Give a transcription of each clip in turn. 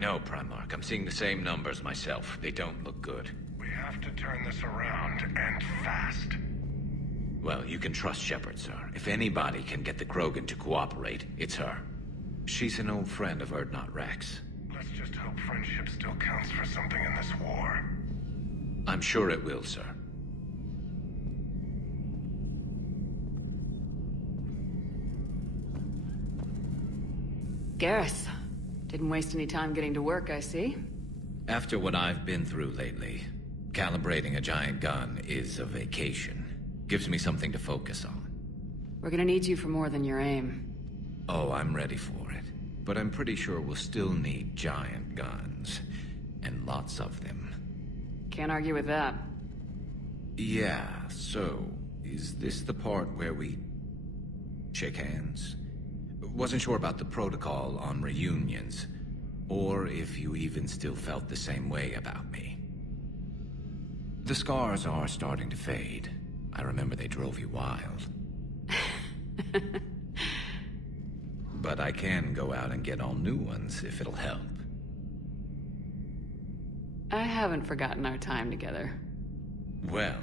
No, Primarch. I'm seeing the same numbers myself. They don't look good. We have to turn this around, and fast. Well, you can trust Shepard, sir. If anybody can get the Krogan to cooperate, it's her. She's an old friend of Urdnot Rex. Let's just hope friendship still counts for something in this war. I'm sure it will, sir. Garrus. Didn't waste any time getting to work, I see. After what I've been through lately, calibrating a giant gun is a vacation. Gives me something to focus on. We're gonna need you for more than your aim. Oh, I'm ready for it. But I'm pretty sure we'll still need giant guns. And lots of them. Can't argue with that. Yeah, so, is this the part where we shake hands? Wasn't sure about the protocol on reunions, or if you even still felt the same way about me. The scars are starting to fade. I remember they drove you wild. But I can go out and get all new ones if it'll help. I haven't forgotten our time together. Well,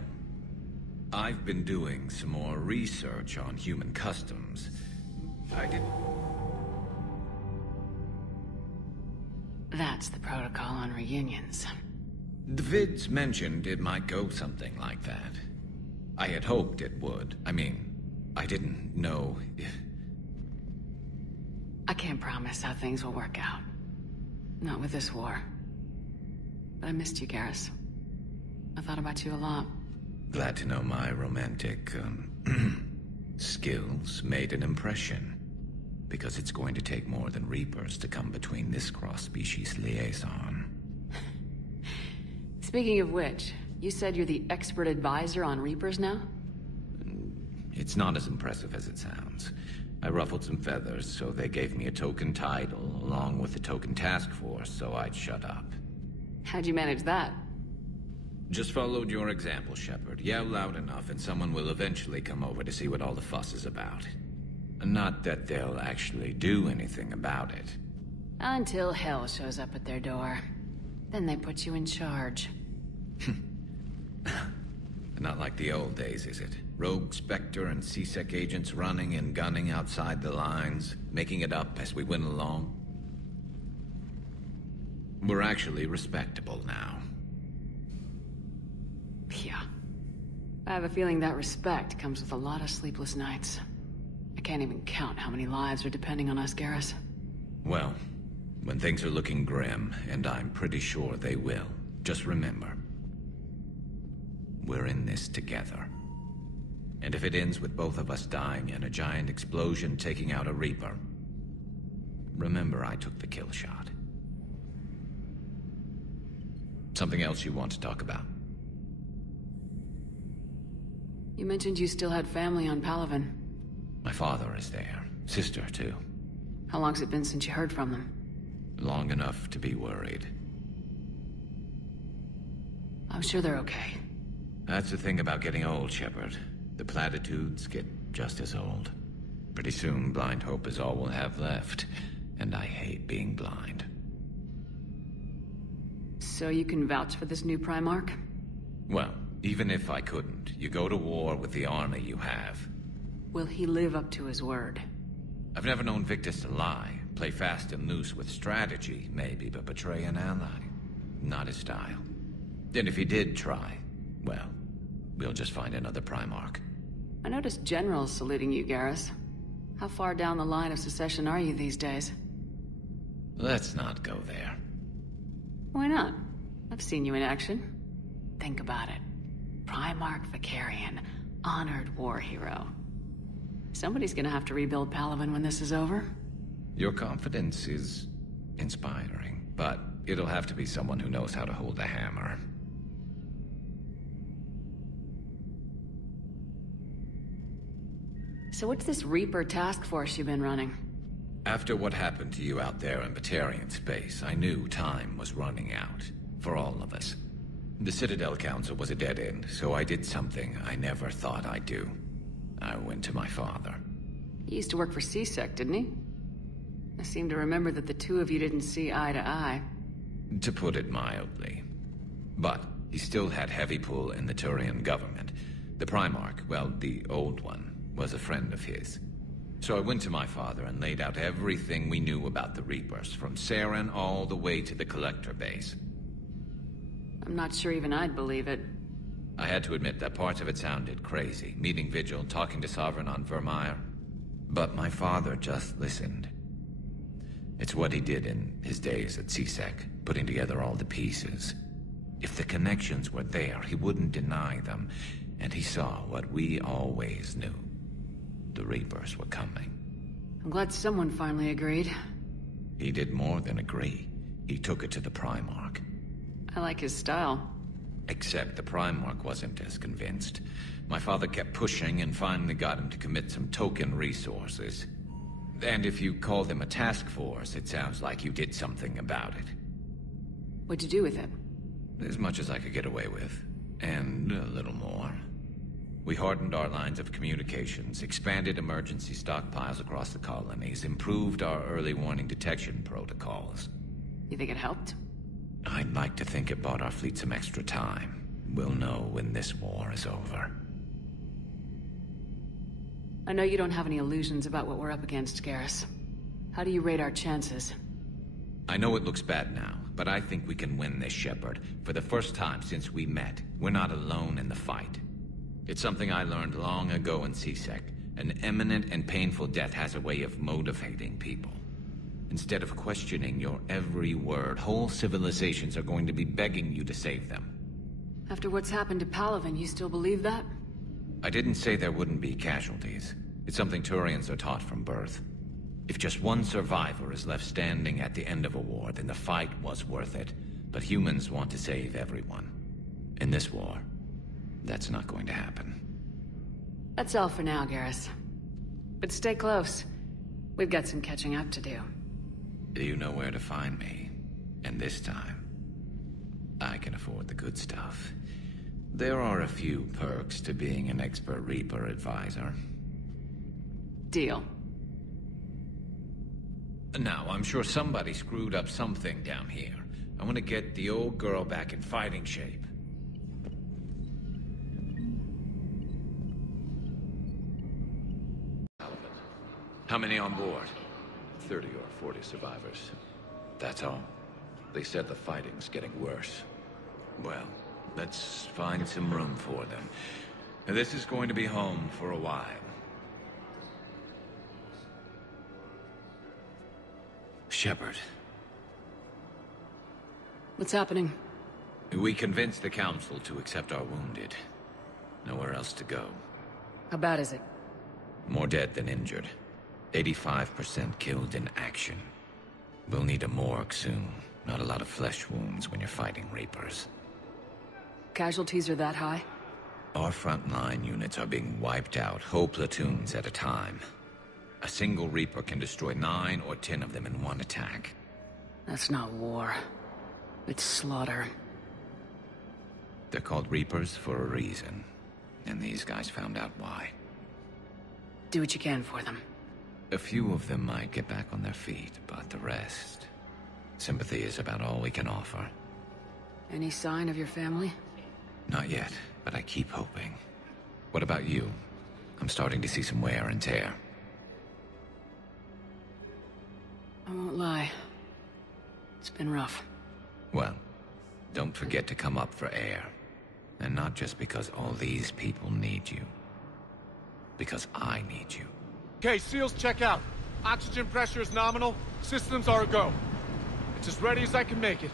I've been doing some more research on human customs. That's the protocol on reunions. The vids mentioned it might go something like that. I had hoped it would. I mean, I didn't know if... I can't promise how things will work out. Not with this war. But I missed you, Garrus. I thought about you a lot. Glad to know my romantic, skills made an impression. Because it's going to take more than Reapers to come between this cross-species liaison. Speaking of which, you said you're the expert advisor on Reapers now? It's not as impressive as it sounds. I ruffled some feathers, so they gave me a token title, along with a token task force, so I'd shut up. How'd you manage that? Just followed your example, Shepard. Yell loud enough and someone will eventually come over to see what all the fuss is about. Not that they'll actually do anything about it. Until hell shows up at their door. Then they put you in charge. Not like the old days, is it? Rogue Spectre and C-Sec agents running and gunning outside the lines, making it up as we went along. We're actually respectable now. Yeah. I have a feeling that respect comes with a lot of sleepless nights. I can't even count how many lives are depending on us, Garrus. Well, when things are looking grim, and I'm pretty sure they will, just remember, we're in this together. And if it ends with both of us dying in a giant explosion taking out a Reaper, remember I took the kill shot. Something else you want to talk about? You mentioned you still had family on Palaven. My father is there. Sister, too. How long's it been since you heard from them? Long enough to be worried. I'm sure they're okay. That's the thing about getting old, Shepard. The platitudes get just as old. Pretty soon, blind hope is all we'll have left. And I hate being blind. So you can vouch for this new Primarch? Well, even if I couldn't, you go to war with the army you have. Will he live up to his word? I've never known Victus to lie. Play fast and loose with strategy, maybe, but betray an ally. Not his style. And if he did try, well, we'll just find another Primarch. I noticed generals saluting you, Garrus. How far down the line of secession are you these days? Let's not go there. Why not? I've seen you in action. Think about it. Primarch Vicarian, honored war hero. Somebody's gonna have to rebuild Palaven when this is over. Your confidence is inspiring, but it'll have to be someone who knows how to hold a hammer. So what's this Reaper task force you've been running? After what happened to you out there in Batarian space, I knew time was running out. For all of us. The Citadel Council was a dead end, so I did something I never thought I'd do. I went to my father. He used to work for C-Sec, didn't he? I seem to remember that the two of you didn't see eye to eye. To put it mildly. But he still had heavy pull in the Turian government. The Primarch, well, the old one, was a friend of his. So I went to my father and laid out everything we knew about the Reapers, from Saren all the way to the Collector base. I'm not sure even I'd believe it. I had to admit that parts of it sounded crazy, meeting Vigil, talking to Sovereign on Vermeer. But my father just listened. It's what he did in his days at CSEC, putting together all the pieces. If the connections were there, he wouldn't deny them, and he saw what we always knew. The Reapers were coming. I'm glad someone finally agreed. He did more than agree. He took it to the Primarch. I like his style. Except the Primarch wasn't as convinced. My father kept pushing and finally got him to commit some token resources. And if you call them a task force, it sounds like you did something about it. What'd you do with it? As much as I could get away with. And a little more. We hardened our lines of communications, expanded emergency stockpiles across the colonies, improved our early warning detection protocols. You think it helped? I'd like to think it bought our fleet some extra time. We'll know when this war is over. I know you don't have any illusions about what we're up against, Garrus. How do you rate our chances? I know it looks bad now, but I think we can win this, Shepard. For the first time since we met, we're not alone in the fight. It's something I learned long ago in CSEC. An imminent and painful death has a way of motivating people. Instead of questioning your every word, whole civilizations are going to be begging you to save them. After what's happened to Palaven, you still believe that? I didn't say there wouldn't be casualties. It's something Turians are taught from birth. If just one survivor is left standing at the end of a war, then the fight was worth it. But humans want to save everyone. In this war, that's not going to happen. That's all for now, Garrus. But stay close. We've got some catching up to do. You know where to find me. And this time, I can afford the good stuff. There are a few perks to being an expert Reaper advisor. Deal. Now, I'm sure somebody screwed up something down here. I want to get the old girl back in fighting shape. How many on board? 30 or 40 survivors. That's all? They said the fighting's getting worse. Well, let's find some room for them. This is going to be home for a while. Shepard. What's happening? We convinced the Council to accept our wounded. Nowhere else to go. How bad is it? More dead than injured. 85% killed in action. We'll need a morgue soon. Not a lot of flesh wounds when you're fighting Reapers. Casualties are that high? Our frontline units are being wiped out, whole platoons at a time. A single Reaper can destroy 9 or 10 of them in one attack. That's not war. It's slaughter. They're called Reapers for a reason. And these guys found out why. Do what you can for them. A few of them might get back on their feet, but the rest... sympathy is about all we can offer. Any sign of your family? Not yet, but I keep hoping. What about you? I'm starting to see some wear and tear. I won't lie. It's been rough. Well, don't forget to come up for air. And not just because all these people need you. Because I need you. Okay, SEALs check out. Oxygen pressure is nominal. Systems are a go. It's as ready as I can make it.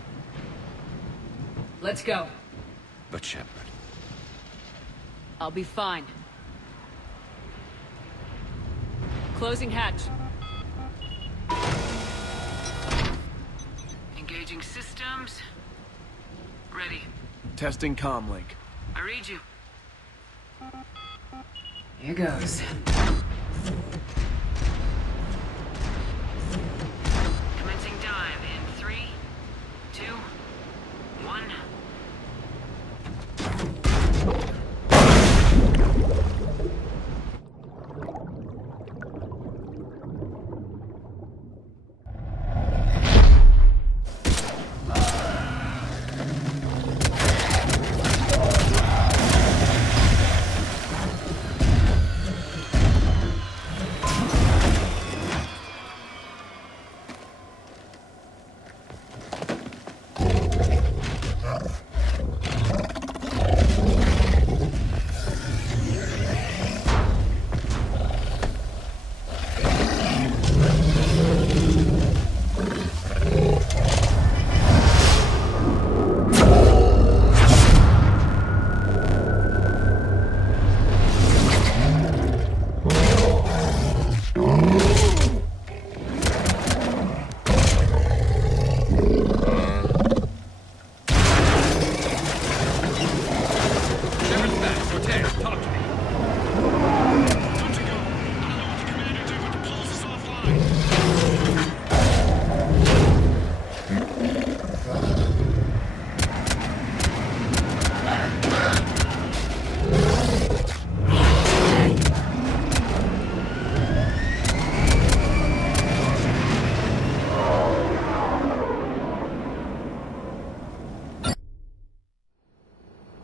Let's go. But Shepard... I'll be fine. Closing hatch. Engaging systems. Ready. Testing comlink. I read you. Here goes. Commencing dive in 3, 2, 1.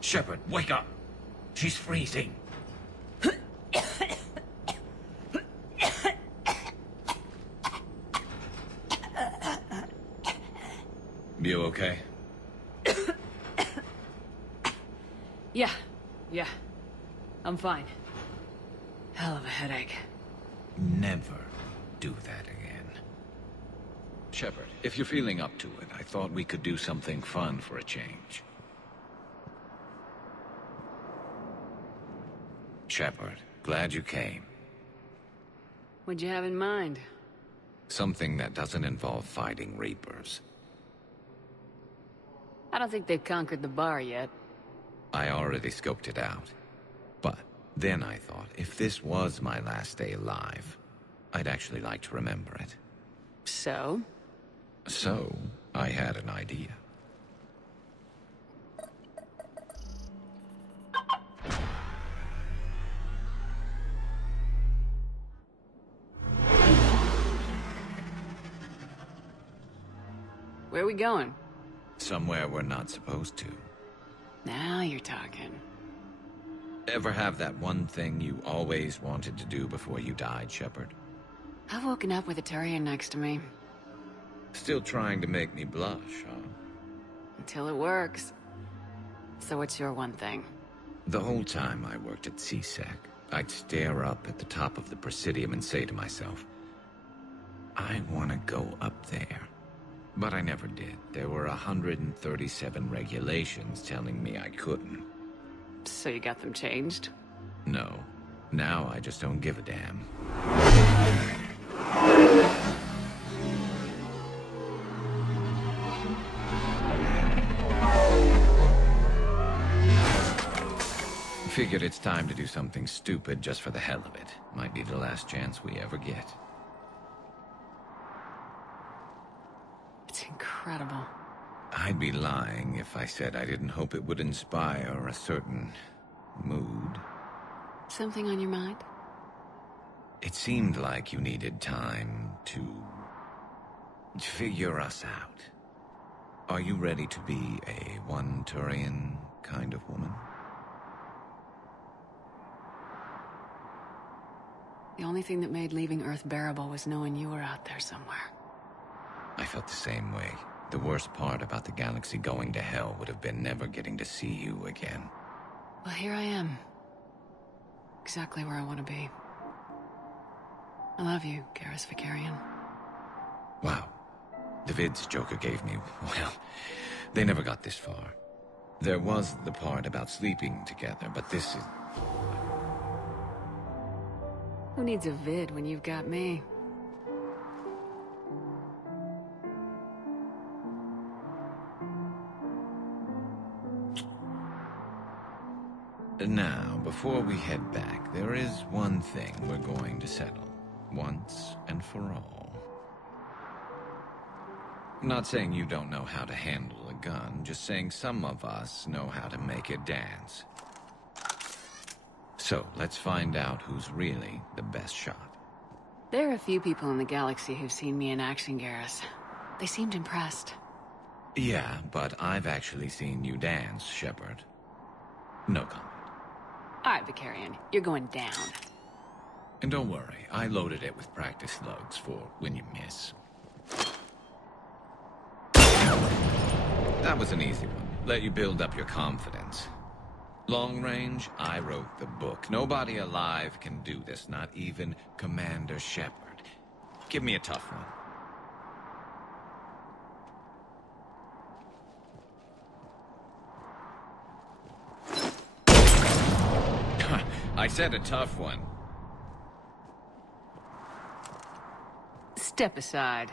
Shepard, wake up! She's freezing. You okay? Yeah. I'm fine. Hell of a headache. Never do that again. Shepard, if you're feeling up to it, I thought we could do something fun for a change. Shepard, glad you came. What'd you have in mind? Something that doesn't involve fighting Reapers. I don't think they've conquered the bar yet. I already scoped it out. But then I thought, if this was my last day alive, I'd actually like to remember it. So? So, I had an idea. Where are we going? Somewhere we're not supposed to. Now you're talking. Ever have that one thing you always wanted to do before you died, Shepard? I've woken up with a Turian next to me. Still trying to make me blush, huh? Until it works. So what's your one thing? The whole time I worked at CSEC, I'd stare up at the top of the Presidium and say to myself, I want to go up there. But I never did. There were 137 regulations telling me I couldn't. So you got them changed? No. Now I just don't give a damn. Figured it's time to do something stupid just for the hell of it. Might be the last chance we ever get. It's incredible. I'd be lying if I said I didn't hope it would inspire a certain mood. Something on your mind? It seemed like you needed time to figure us out. Are you ready to be a one Turian kind of woman? The only thing that made leaving Earth bearable was knowing you were out there somewhere. I felt the same way. The worst part about the galaxy going to hell would have been never getting to see you again. Well, here I am. Exactly where I want to be. I love you, Garrus Vicarian. Wow. The vids Joker gave me, well, they never got this far. There was the part about sleeping together, but this is... Who needs a vid when you've got me? Now, before we head back, there is one thing we're going to settle, once and for all. I'm not saying you don't know how to handle a gun, just saying some of us know how to make it dance. So, let's find out who's really the best shot. There are a few people in the galaxy who've seen me in action, Garrus. They seemed impressed. Yeah, but I've actually seen you dance, Shepard. No comment. All right, Vicarian, you're going down. And don't worry, I loaded it with practice slugs for when you miss. That was an easy one. Let you build up your confidence. Long range, I wrote the book. Nobody alive can do this, not even Commander Shepard. Give me a tough one. I said a tough one. Step aside.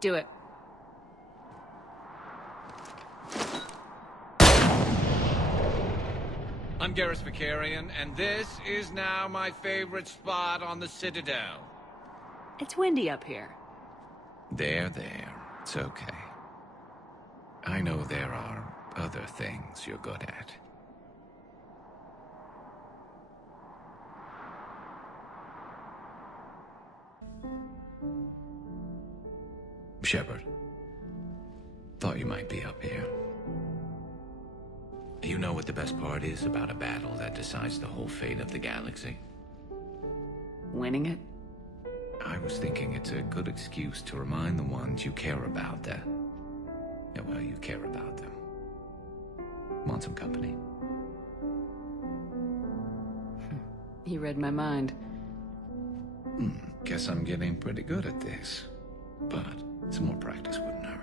Do it. I'm Garrus Vicarian, and this is now my favorite spot on the Citadel. It's windy up here. There. It's okay. I know there are other things you're good at. Shepard. Thought you might be up here. You know what the best part is about a battle that decides the whole fate of the galaxy? Winning it? I was thinking it's a good excuse to remind the ones you care about that... Yeah, well, you care about them. Want some company? You read my mind. Guess I'm getting pretty good at this. But some more practice wouldn't hurt.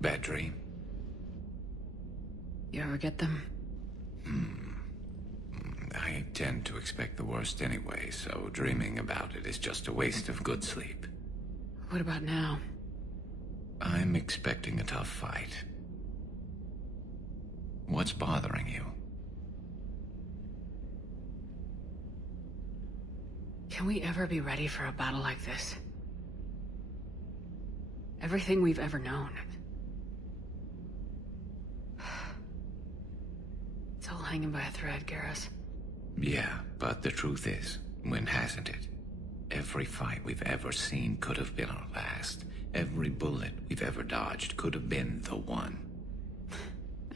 Bad dream? You ever get them? I tend to expect the worst anyway, so dreaming about it is just a waste of good sleep. What about now? I'm expecting a tough fight. What's bothering you? Can we ever be ready for a battle like this? Everything we've ever known. It's all hanging by a thread, Garrus. Yeah, but the truth is, when hasn't it? Every fight we've ever seen could have been our last. Every bullet we've ever dodged could have been the one.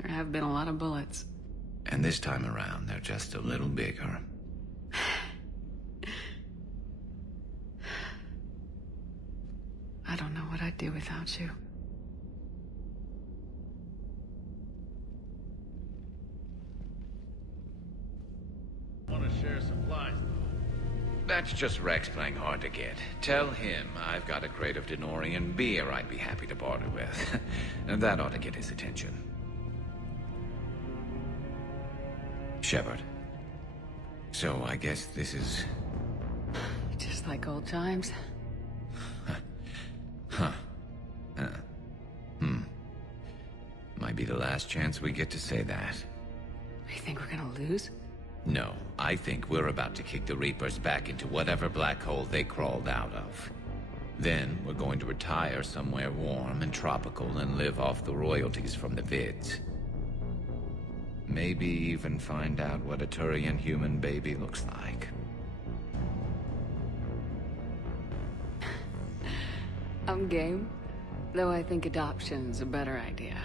There have been a lot of bullets. And this time around, they're just a little bigger. I don't know what I'd do without you. Want to share supplies? That's just Rex playing hard to get. Tell him I've got a crate of Denorian beer I'd be happy to barter with. And that ought to get his attention. Shepard. So I guess this is... Just like old times. Might be the last chance we get to say that. You think we're gonna lose? No, I think we're about to kick the Reapers back into whatever black hole they crawled out of. Then we're going to retire somewhere warm and tropical and live off the royalties from the vids. Maybe even find out what a Turian human baby looks like. I'm game. Though I think adoption's a better idea.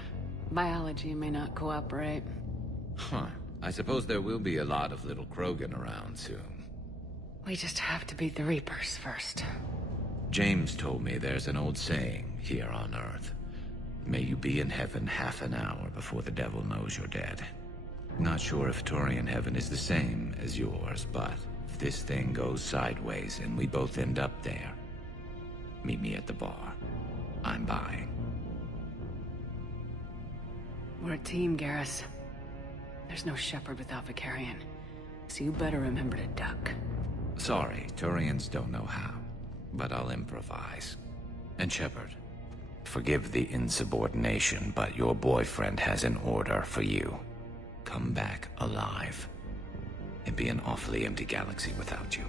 Biology may not cooperate. Huh. I suppose there will be a lot of little Krogan around soon. We just have to beat the Reapers first. James told me there's an old saying here on Earth. May you be in heaven half an hour before the devil knows you're dead. Not sure if Turian heaven is the same as yours, but if this thing goes sideways and we both end up there, meet me at the bar. I'm buying. We're a team, Garrus. There's no Shepard without Vicarion, so you better remember to duck. Sorry, Turians don't know how, but I'll improvise. And Shepard, forgive the insubordination, but your boyfriend has an order for you. Come back alive. It'd be an awfully empty galaxy without you.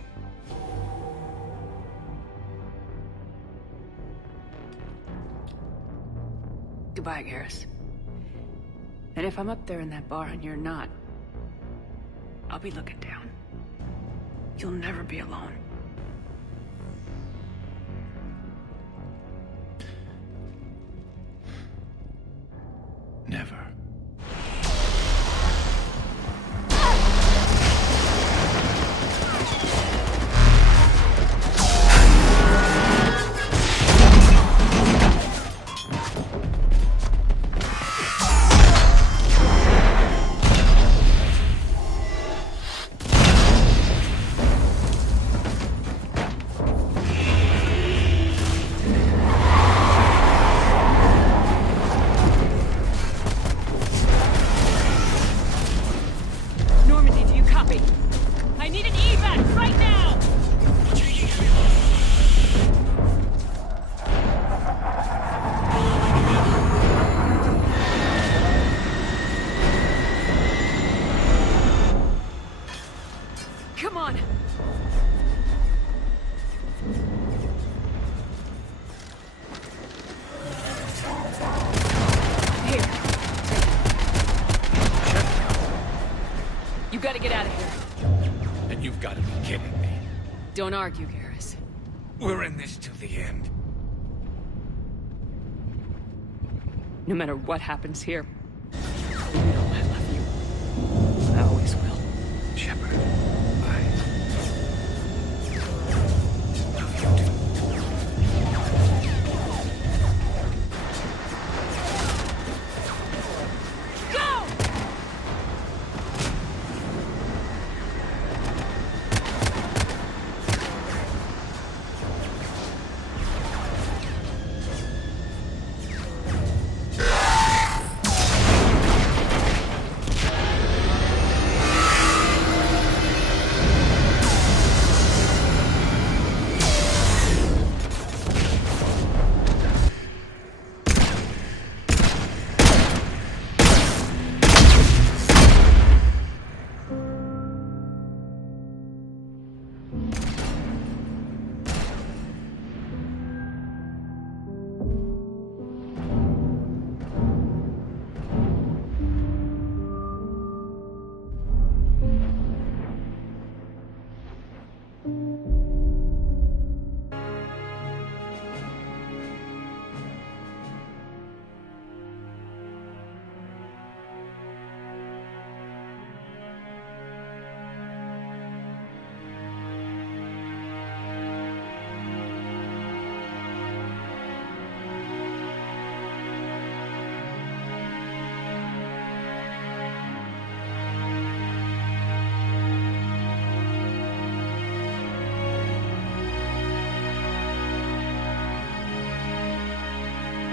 Goodbye, Garrus. And if I'm up there in that bar and you're not, I'll be looking down. You'll never be alone. Never. Normandy, do you copy? I need an evac right now! Come on! Here. Check it out. You gotta get out of here. And you've got to be kidding me. Don't argue, Garrus. We're in this till the end. No matter what happens here, you know I love you. I always will. Shepard, I love you too. Go!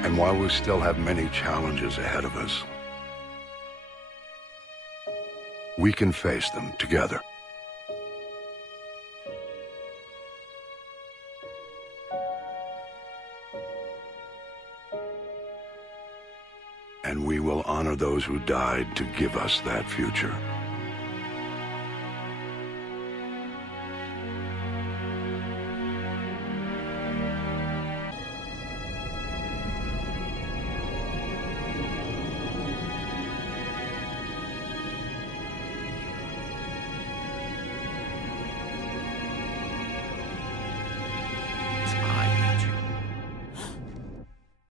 And while we still have many challenges ahead of us, we can face them together. And we will honor those who died to give us that future.